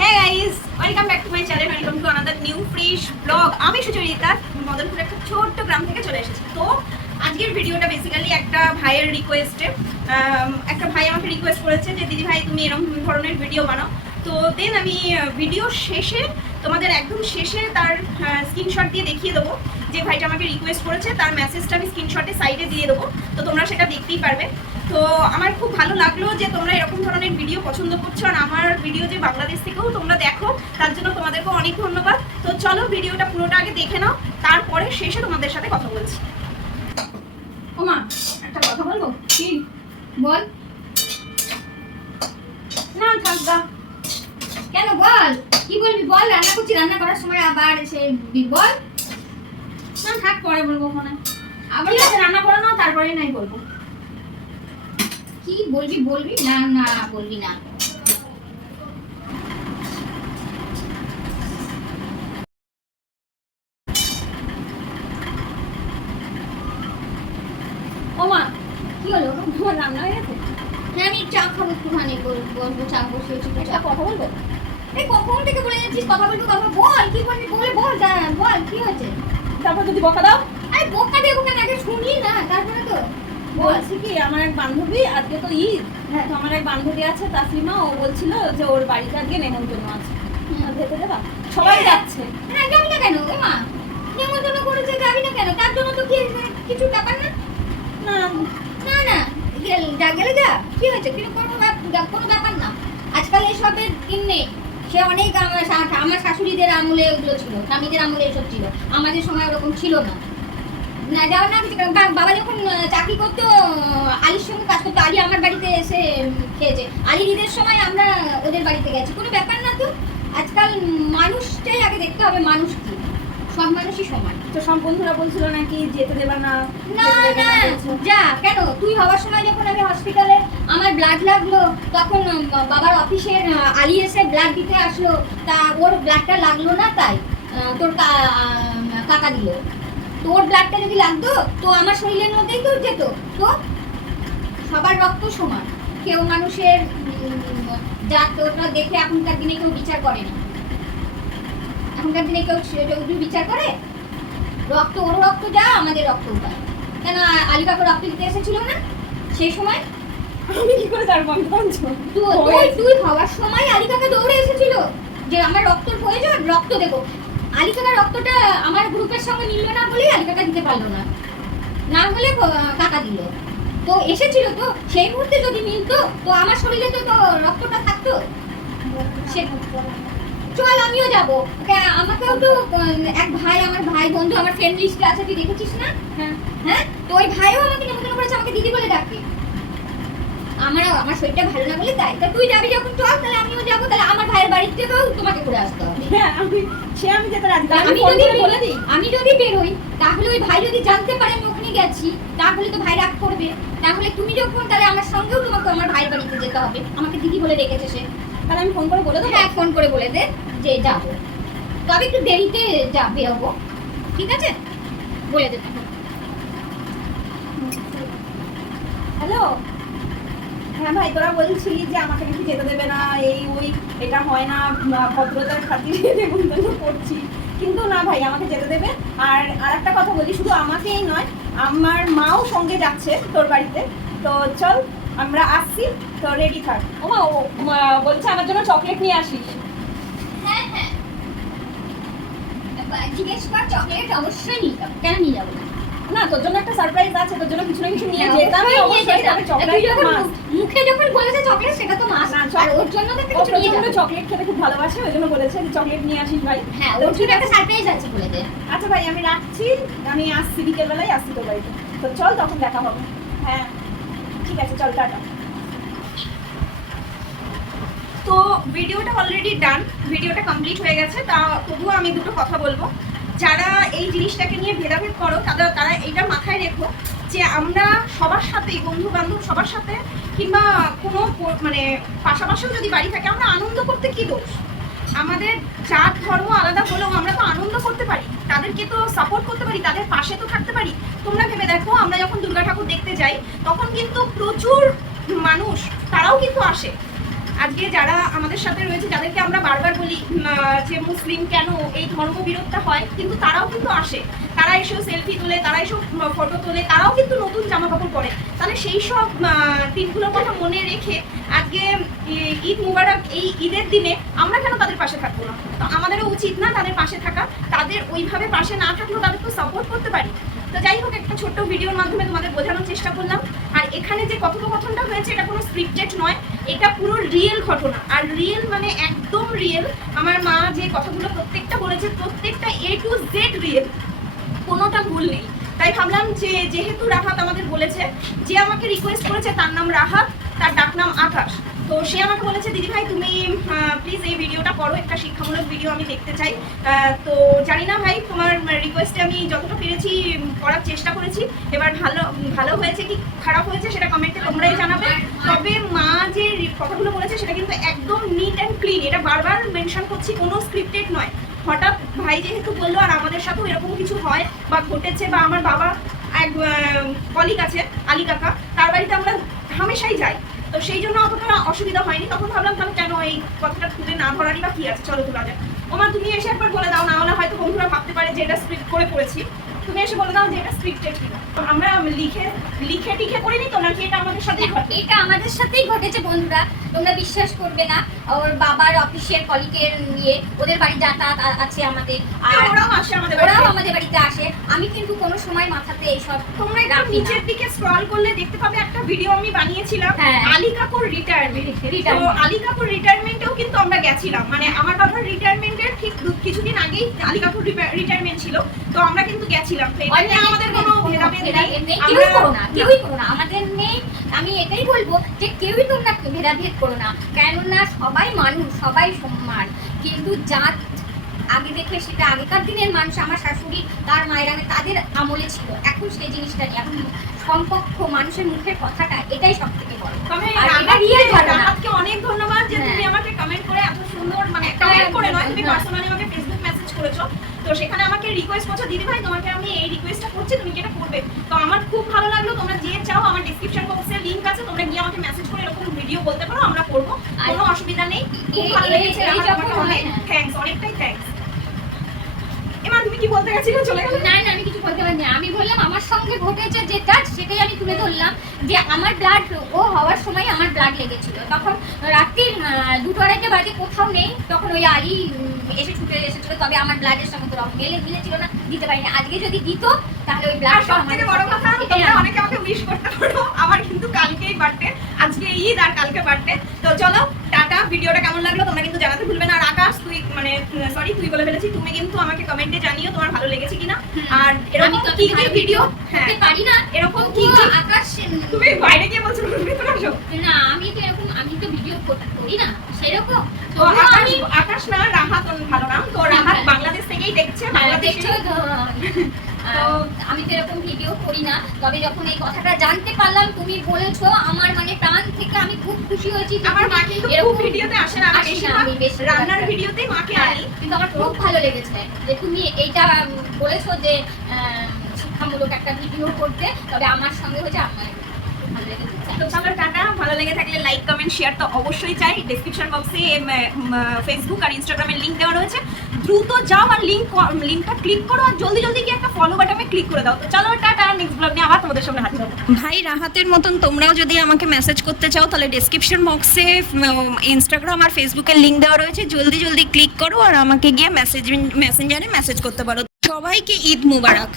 হ্যাঁ guys, welcome back to my channel, welcome to another new fresh blog. আমি সুচরিতা মদনপুর একটা ছোট্ট গ্রাম থেকে চলে এসেছি। তো আজকের ভিডিওটা বেসিক্যালি একটা ভাইয়ের রিকোয়েস্টে, একটা ভাই আমাকে রিকোয়েস্ট করেছে যে দিদি ভাই তুমি এরকম ধরনের ভিডিও বানাও। তো দেন আমি ভিডিও শেষে তোমাদের একদম শেষে তার স্ক্রিনশট দিয়ে দেখিয়ে দেবো যে ভাইটা আমাকে রিকোয়েস্ট করেছে, তার মেসেজটা আমি স্ক্রিনশটে সাইডে দিয়ে দেবো, তো তোমরা সেটা দেখতেই পারবে। তো আমার খুব ভালো লাগলো যে তোমরা এরকম ধরনের ভিডিও পছন্দ করছো, আর আমার ভিডিও যে বাংলাদেশ থেকেও তোমরা দেখো, তার জন্য তোমাদেরকে অনেক ধন্যবাদ। তো চলো ভিডিওটা পুরোটা আগে দেখে নাও, তারপরে শেষে তোমাদের সাথে কথা বলছি। ওমা, একটা কথা বলবো? কি বল? না থাক গা। কেন বল, কি বলবি বল? রান্না করছি, রান্না করার সময় আবার এসে বল। না থাক, পরে বলবো ওখানে। আবার রান্না করে নাও, তারপরে নাই বলবো। কি বলবি বলবি, না না বলবি না। ওমা, কি হলো? তোমার রান্না হয়ে গেছে? হ্যাঁ, আমি চা খাবো, একটুখানি বলবো, চা বসিয়েছি। একটা কথা বলবো? এই কখন থেকে বলে যাচ্ছিস কথা বলবো কথা বল, কি বলবি বলে বল, বল কি হয়েছে? তারপর যদি বকা দাও? আরে বকা দেবো কেন, আগে শুনি না তারপরে তো বলছি কি, আমার এক বান্ধবী, আজকে তো ঈদ, তো আমার এক বান্ধবী আছে তাসলিমা, ও বলছিল যে ওর বাড়িতে আজকে নেমন্তন্ন আছে, যেতে দেবা? সবাই যাচ্ছে। হ্যাঁ, যাবি না কেন? ও মা, নেমন্তন্ন করেছে, যাবি না কেন? তার জন্য তো কিছু ব্যাপার না। না না না, যা গেলে যা, কি হয়েছে? কোনো ব্যাপার না। আজকাল এসবের দিন নেই। সে অনেক আমার শাশুড়িদের আমলে ওগুলো ছিল, স্বামীদের আমলে এসব ছিল, আমাদের সময় ওরকম ছিল না। না যাওয়ার না কিছু। বাবা যখন চাকরি করতো, আলির সঙ্গে কাজ করতো, আলি আমার বাড়িতে এসে খেয়েছে। আলির ঈদের সময় আমরা ওদের বাড়িতে গেছি, কোনো ব্যাপার না তো। আজকাল মানুষটাই আগে দেখতে হবে, মানুষ কি, সব মানুষই সমান। তো সব বন্ধুরা বলছিল নাকি যেতে দেবা না। না না, যা কেন? তুই হওয়ার সময় যখন আমি হসপিটালে আমার ব্লাড লাগলো, তখন বাবার অফিসের আলি এসে ব্লাড দিতে আসলো, তা ওর ব্লাডটা লাগলো না, তাই তোর কাকা দিল। তোর ব্লাডটা যদি লাগতো তো আমার শরীরের মধ্যেই তো যেত। তো সবার রক্ত সমান, কেউ মানুষের জাতটা দেখে এখনকার দিনে কেউ বিচার করে না। এখনকার দিনে কেউ বিচার করে? রক্ত ওর রক্ত যা, আমাদের রক্ত তাই। কেন আলিকাকে রক্ত দিতে এসেছিল না সেই সময়? আমি কি করে জানবো? আমি তুই হওয়ার সময় আলিকাকে দৌড়ে এসেছিল যে আমার রক্তের প্রয়োজন, রক্ত দেবো। আলিকাকার রক্তটা আমার গ্রুপের সঙ্গে মিললো না বলেই আলিকাকা দিতে পারলো না, না হলে কাকা দিল। তো এসেছিল, তো সেই মুহূর্তে যদি মিলতো তো আমার শরীরে তো রক্তটা থাকতো। চল আমিও যাবো, আমাকেও তো এক ভাই, আমার ভাই বন্ধু আমার ফ্রেন্ড লিস্টে আছে, তুই দেখেছিস না? হ্যাঁ হ্যাঁ, তো ওই ভাইও আমাকে নেমন্তন্ন করেছে, আমাকে দিদি বলে ডাকে। আমার শরীরটা ভালো না বলে তাই। তা তুই যাবি যখন চল, তাহলে আমিও যাবো। তাহলে আমার ভাইয়ের বাড়ি থেকেও তোমাকে করে আসতে হবে। হ্যাঁ, আমি যেতে রাজি। আমি যদি বেরোই, তাহলে ওই ভাই যদি জানতে পারে আমি ওখানে গেছি, তাহলে তো ভাই রাগ করবে। তাহলে তুমি যখন, তাহলে আমার সঙ্গেও তোমাকে আমার ভাইয়ের বাড়িতে যেতে হবে। আমাকে দিদি বলে ডেকেছে সে। তাহলে আমি ফোন করে বলে দেবো? হ্যাঁ, ফোন করে বলে দে যে যাবো, তবে একটু দেরিতে বেরোবো, ঠিক আছে? বলে দে। হ্যালো, হ্যাঁ ভাই, তোরা বলছিলি যে আমাকে নাকি যেতে দেবে না, এই ওই, এটা হয় না, ভদ্রতার খাতিরে নেমন্তন্ন করছি। কিন্তু না ভাই, আমাকে যেতে দেবে। আর একটা কথা বলি, শুধু আমাকেই নয়, আমার মাও সঙ্গে যাচ্ছে তোর বাড়িতে। তো চল, আমরা আসছি, তো রেডি থাক। ওমা, ও বলছে আমার জন্য চকলেট নিয়ে আসিস। হ্যাঁ হ্যাঁ, জিজ্ঞেস কর, চকলেট অবশ্যই নিয়ে যাবো, কেন নিয়ে যাবো না? না, তোর জন্য একটা সারপ্রাইজ আছে, তোর জন্য কিছু না কিছু নিয়ে যেতাম অবশ্যই। তবে চকলেট মুখে যখন বলেছে চকলেট, সেটা তো মাস। আর ওর জন্য তো কিছু নিয়ে যাবো। চকলেট খেতে খুব ভালোবাসে, ওই জন্য বলেছে যে চকলেট নিয়ে আসিস ভাই। হ্যাঁ, ওর জন্য একটা সারপ্রাইজ আছে বলে দে। আচ্ছা ভাই, আমি রাখছি, আমি আসছি, বিকেলবেলায় আসছি তোর বাড়িতে। তো চল, তখন দেখা হবে। হ্যাঁ ঠিক আছে, চল, টাটা। তো ভিডিওটা অলরেডি ডান, ভিডিওটা কমপ্লিট হয়ে গেছে। তা তবুও আমি দুটো কথা বলবো। যারা এই জিনিসটাকে নিয়ে ভেদাভেদ করো, তারা এইটা মাথায় রেখো যে আমরা সবার সাথেই, বন্ধু বান্ধব সবার সাথে, কিংবা কোনো মানে পাশাপাশিও যদি বাড়ি থাকে, আমরা আনন্দ করতে কি দোষ? আমাদের জাত ধর্ম আলাদা হলেও আমরা তো আনন্দ করতে পারি, তাদেরকে তো সাপোর্ট করতে পারি, তাদের পাশে তো থাকতে পারি। তোমরা ভেবে দেখো, আমরা যখন দুর্গা ঠাকুর দেখতে যাই, তখন কিন্তু প্রচুর মানুষ তারাও কিন্তু আসে। আজকে যারা আমাদের সাথে রয়েছে, যাদেরকে আমরা বারবার বলি যে মুসলিম কেন এই ধর্মবিরোধটা হয়, কিন্তু তারাও কিন্তু আসে, তারা এসেও সেলফি তোলে, তারা এসেও ফটো তোলে, তারাও কিন্তু নতুন জামা কাপড় পরে। তাহলে সেই সব দিনগুলোর কথা মনে রেখে আজকে ঈদ মুবারক, এই ঈদের দিনে আমরা কেন তাদের পাশে থাকবো না? তো আমাদেরও উচিত না তাদের পাশে থাকা? তাদের ওইভাবে পাশে না থাকলেও তাদের তো সাপোর্ট করতে পারি। তো যাই হোক, একটা ছোট্ট ভিডিওর মাধ্যমে তোমাদের বোঝানোর চেষ্টা করলাম। আর এখানে যে কথোপকথনটা হয়েছে এটা কোনো স্ক্রিপ্টেড নয়, এটা পুরো রিয়েল ঘটনা। আর রিয়েল মানে একদম রিয়েল। আমার মা যে কথাগুলো প্রত্যেকটা বলেছে, প্রত্যেকটা A to Z রিয়েল, কোনোটা ভুল নেই। তাই ভাবলাম যে যেহেতু রাহাত আমাদের বলেছে, যে আমাকে রিকোয়েস্ট করেছে তার নাম রাহাত, তার ডাক নাম আকাশ। তো সে আমাকে বলেছে দিদি ভাই তুমি প্লিজ এই ভিডিওটা করো, একটা শিক্ষামূলক ভিডিও আমি দেখতে চাই। তো জানি না ভাই, তোমার রিকোয়েস্টে আমি যতটা পেরেছি করার চেষ্টা করেছি। এবার ভালো হয়েছে কি খারাপ হয়েছে সেটা কমেন্টে তোমরাই জানাবে। তবে মা যে কথাগুলো বলেছে সেটা কিন্তু একদম নিট অ্যান্ড ক্লিন, এটা বারবার মেনশন করছি, কোনো স্ক্রিপ্টেড নয়। হঠাৎ ভাই যেহেতু বললো, আর আমাদের সাথেও এরকম কিছু হয় বা ঘটেছে, বা আমার বাবা এক কলিগ আছে আলী কাকা, তার বাড়িতে আমরা হামেশাই যাই, তো সেই জন্য অতটা অসুবিধা হয়নি। তখন ভাবলাম তাহলে কেন এই কথাটা তুলে না ধরারই বা কি আছে, চলো তোলা যায়। ওমা তুমি এসে একবার বলে দাও, না হলে হয়তো বন্ধুরা ভাবতে পারে যে এটা স্ক্রিপ্ট করে পড়েছি। তুমি এসে বলে দাও যে এটা স্ক্রিপ্টেড কিনা। আমরা লিখে টিখে করিনি তো, নাকি এটা আমাদের সাথেই ঘটে? এটা আমাদের সাথেই ঘটেছে বন্ধুরা, তোমরা বিশ্বাস করবে না। ওর বাবার অফিসের কলিগের নিয়ে ওদের বাড়ি যাতায়াত আছে আমাদের, আর ওরাও আসে আমাদের বাড়িতে আসে। আমি কিন্তু কোনো সময় মাথাতে এইসব তোমরা একটু নিচের দিকে স্ক্রল করলে দেখতে পাবে একটা ভিডিও আমি বানিয়েছিলাম, আলী কাকুর রিটায়ারমেন্ট। তো আলী কাকুর রিটায়ারমেন্টেও কিন্তু আমরা গেছিলাম, মানে আমার বাবার রিটায়ারমেন্টের ঠিক কিছুদিন আগেই আলী কাকুর রিটায়ারমেন্ট ছিল, তো আমরা কিন্তু গেছিলাম। তো এটা আমাদের কোনো ভেদাভেদ নেই, কেউই করো না, আমাদের নেই। আমি এটাই বলবো যে কেউই তোমরা ভেদাভেদ করো না, কেননা সবাই মানুষ, সবাই সমান। কিন্তু জাত আগে দেখে, সেটা আগেকার দিনের মানুষ, আমার শাশুড়ি তার মায়ের আগে তাদের আমলে ছিল, এখন সেই জিনিসটা নেই। এখন সম্পক্ষ মানুষের মুখের কথাটা, এটাই সব থেকে বড়। রাহাতকে অনেক ধন্যবাদ যে তুমি আমাকে কমেন্ট করে এত সুন্দর, মানে কমেন্ট করে নয়, তুমি পার্সোনালি আমাকে ফেসবুক মেসেজ করেছো, তো সেখানে আমাকে রিকোয়েস্ট করছো দিদি ভাই তোমাকে আমি এই রিকোয়েস্টটা করছি, তুমি কি এটা করবে? তো আমার খুব ভালো লাগলো। তোমরা যে চাও, আমার ডেসক্রিপশন বক্সে লিংক আছে, তোমরা গিয়ে আমাকে মেসেজ করে এরকম ভিডিও বলতে পারো, আমরা করবো, কোনো অসুবিধা নেই। খুব ভালো লেগেছে, তোমাকে অনেক থ্যাঙ্কস, অনেকটাই থ্যাঙ্কস। এমা তুমি কি বলতে গেছিলে, চলে গেল? না আমি কিছু বলতে পারিনি। আমি বললাম আমার সঙ্গে ঘটেছে যেটা, সেটাই আমি তুলে ধরলাম। যে আমার ব্লাড, ও হওয়ার সময় আমার ব্লাড লেগেছিল, তখন রাত্রির 2-2:30 বাজে, কোথাও নেই, তখন ওই আলী এসে ছুটে এসেছিল। তবে আমার ব্লাডের সঙ্গে তো মিলেছিল না, দিতে পারিনি। আজকে যদি দিত তাহলে ওই ব্লাড সবথেকে বড় কথা, তোমরা অনেকে আমাকে উইশ করতে পারো, আমার কিন্তু কালকেই বার্থডে, আজকে ঈদ আর কালকে বার্থডে। তো চলো টাটা। ভিডিওটা কেমন লাগলো তোমরা কিন্তু জানাতে ভুলবে না। আর আকাশ তুই, মানে সরি তুই বলে ফেলেছি, তুমি কিন্তু আমাকে কমেন্টে জানিও তোমার ভালো লেগেছে কিনা। আর এরকম কি কি ভিডিও পারি না, এরকম কি আকাশ তুমি বাইরে গিয়ে বলছো ভিতরে আসো না, আমি তো এরকম, আমি তো ভিডিও করি না সেরকম। তো আকাশ না, রাহাত ভালো নাম। তো রাহাত বাংলাদেশ থেকেই দেখছে, বাংলাদেশে। তো আমি তো এরকম ভিডিও করি না, তবে যখন এই কথাটা জানতে পারলাম, তুমি বলেছো, আমার মানে প্রাণ থেকে আমি খুব খুশি হয়েছি। আমার মা কিন্তু খুব ভিডিওতে আসে না, আমি বেশি রান্নার ভিডিওতেই মাকে আনি, কিন্তু আমার খুব ভালো লেগেছে যে তুমি এইটা বলেছো যে শিক্ষামূলক একটা ভিডিও করতে। তবে আমার সঙ্গে হচ্ছে আমার ভালো লেগেছে। তো চলো টাটা। ভালো লেগে থাকলে লাইক কমেন্ট শেয়ার তো অবশ্যই চাই। ডেসক্রিপশন বক্সে ফেসবুক আর ইনস্টাগ্রামের লিঙ্ক দেওয়া রয়েছে, দ্রুত যাও আর লিঙ্কটা ক্লিক করো, আর জলদি গিয়ে একটা ফলো বাটনে ক্লিক করে দাও। তো চলো টাটা, নেক্সট ব্লগ নিয়ে আবার তোমাদের সামনে হাজির হবো। ভাই রাহাতের মতন তোমরাও যদি আমাকে মেসেজ করতে চাও, তাহলে ডেসক্রিপশন বক্সে ইনস্টাগ্রাম আর ফেসবুকের লিঙ্ক দেওয়া রয়েছে, জলদি ক্লিক করো আর আমাকে গিয়ে মেসেঞ্জারে মেসেজ করতে পারো। সবাইকে ঈদ মুবারক।